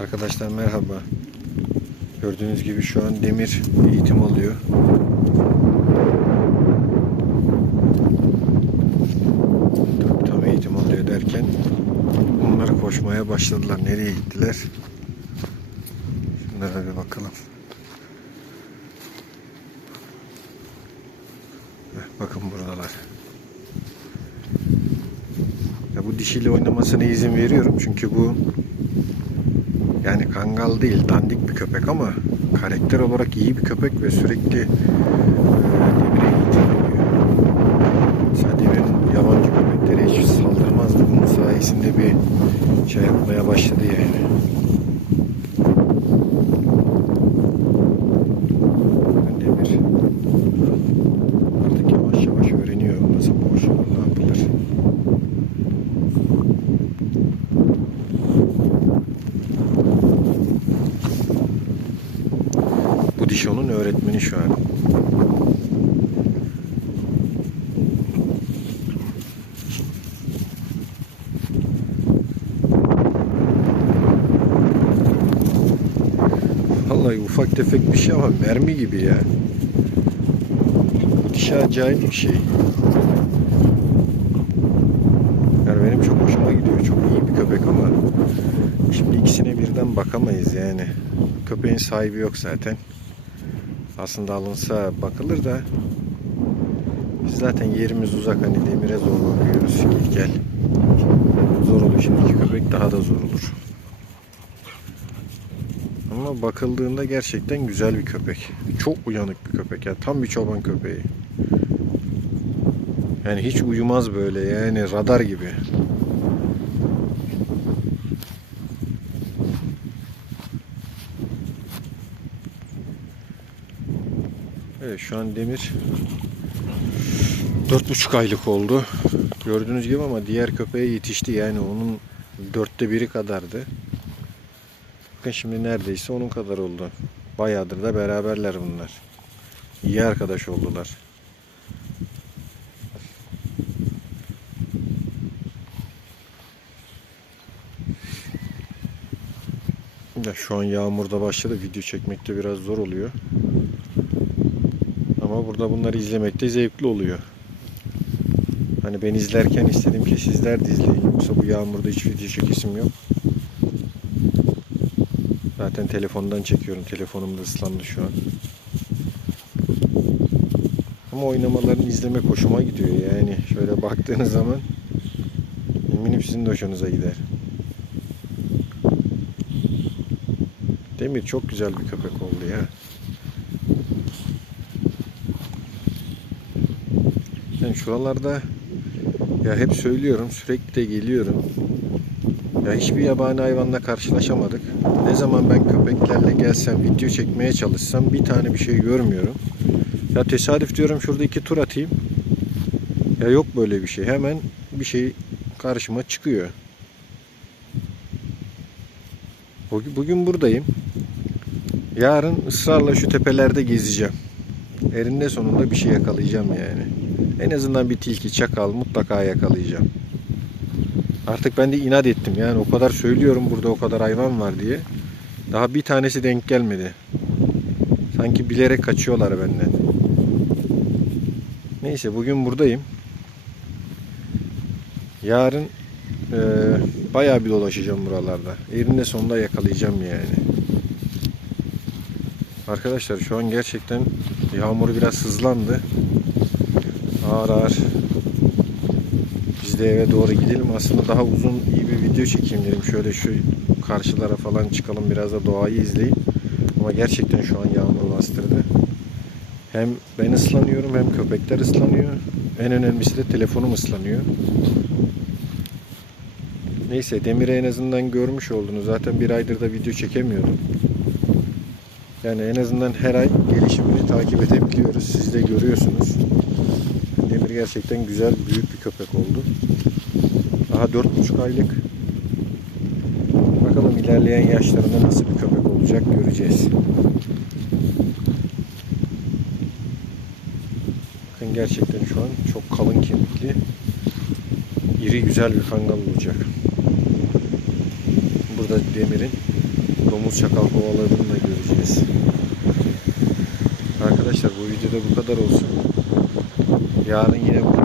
Arkadaşlar merhaba. Gördüğünüz gibi şu an Demir eğitim alıyor. Tam, tam eğitim alıyor derken onlar koşmaya başladılar. Nereye gittiler? Şunlara bir bakalım. Bakın buradalar. Ya bu dişiyle oynamasına izin veriyorum çünkü bu yani kangal değil dandik bir köpek ama karakter olarak iyi bir köpek ve sürekli e, demire. Mesela yabancı köpeklere hiç saldırmazdı. Bunun sayesinde bir şey yapmaya başladı yani. Demir artık yavaş yavaş öğreniyor nasıl boğuşulur, ne yapılır. Bu dişi onun öğretmeni şu an. Vallahi ufak tefek bir şey ama mermi gibi ya. Dişi acayip bir şey. Yani benim çok hoşuma gidiyor. Çok iyi bir köpek ama şimdi ikisine birden bakamayız yani. Köpeğin sahibi yok zaten. Aslında alınsa bakılır da biz zaten yerimiz uzak hani demire zor bakıyoruz. Gel gel. Zor olur şimdi iki köpek daha da zor olur. Ama bakıldığında gerçekten güzel bir köpek. Çok uyanık bir köpek ya. Tam bir çoban köpeği. Yani hiç uyumaz böyle yani radar gibi. Evet şu an Demir dört buçuk aylık oldu. Gördüğünüz gibi ama diğer köpeğe yetişti yani onun dörtte biri kadardı. Bakın şimdi neredeyse onun kadar oldu. Bayağıdır da beraberler bunlar. İyi arkadaş oldular. Şu an yağmurda başladı. Video çekmekte biraz zor oluyor. Burada bunları izlemekte zevkli oluyor. Hani ben izlerken istedim ki sizler de izleyin. Yoksa bu yağmurda hiç video çekesim yok. Zaten telefondan çekiyorum. Telefonum da ıslandı şu an. Ama oynamalarını izlemek hoşuma gidiyor. Yani şöyle baktığınız zaman eminim sizin de hoşunuza gider. Demir çok güzel bir köpek oldu ya. Yani şuralarda ya hep söylüyorum sürekli de geliyorum. Ya hiçbir yabani hayvanla karşılaşamadık. Ne zaman ben köpeklerle gelsem, video çekmeye çalışsam bir tane bir şey görmüyorum. Ya tesadüf diyorum şurada iki tur atayım. Ya yok böyle bir şey. Hemen bir şey karşıma çıkıyor. Bugün buradayım. Yarın ısrarla şu tepelerde gezeceğim. Erinde sonunda bir şey yakalayacağım yani. En azından bir tilki, çakal mutlaka yakalayacağım. Artık ben de inat ettim yani o kadar söylüyorum burada o kadar hayvan var diye. Daha bir tanesi denk gelmedi. Sanki bilerek kaçıyorlar benden. Neyse bugün buradayım. Yarın e, bayağı bir dolaşacağım buralarda. Erinde sonunda yakalayacağım yani. Arkadaşlar şu an gerçekten yağmur biraz hızlandı. Ağır ağır biz de eve doğru gidelim. Aslında daha uzun iyi bir video çekeyim dedim. Şöyle şu karşılara falan çıkalım biraz da doğayı izleyin. Ama gerçekten şu an yağmur bastırdı. Hem ben ıslanıyorum hem köpekler ıslanıyor. En önemlisi de telefonum ıslanıyor. Neyse Demir'i en azından görmüş oldunuz. Zaten bir aydır da video çekemiyordum. Yani en azından her ay gelişimini takip edebiliyoruz. Siz de görüyorsunuz. Demir gerçekten güzel, büyük bir köpek oldu. Daha 4,5 aylık. Bakalım ilerleyen yaşlarında nasıl bir köpek olacak göreceğiz. Bakın gerçekten şu an çok kalın kemikli, iri güzel bir kangal olacak. Burada Demir'in domuz çakal kovalarını da göreceğiz. Arkadaşlar bu videoda bu kadar olsun. Yarın yine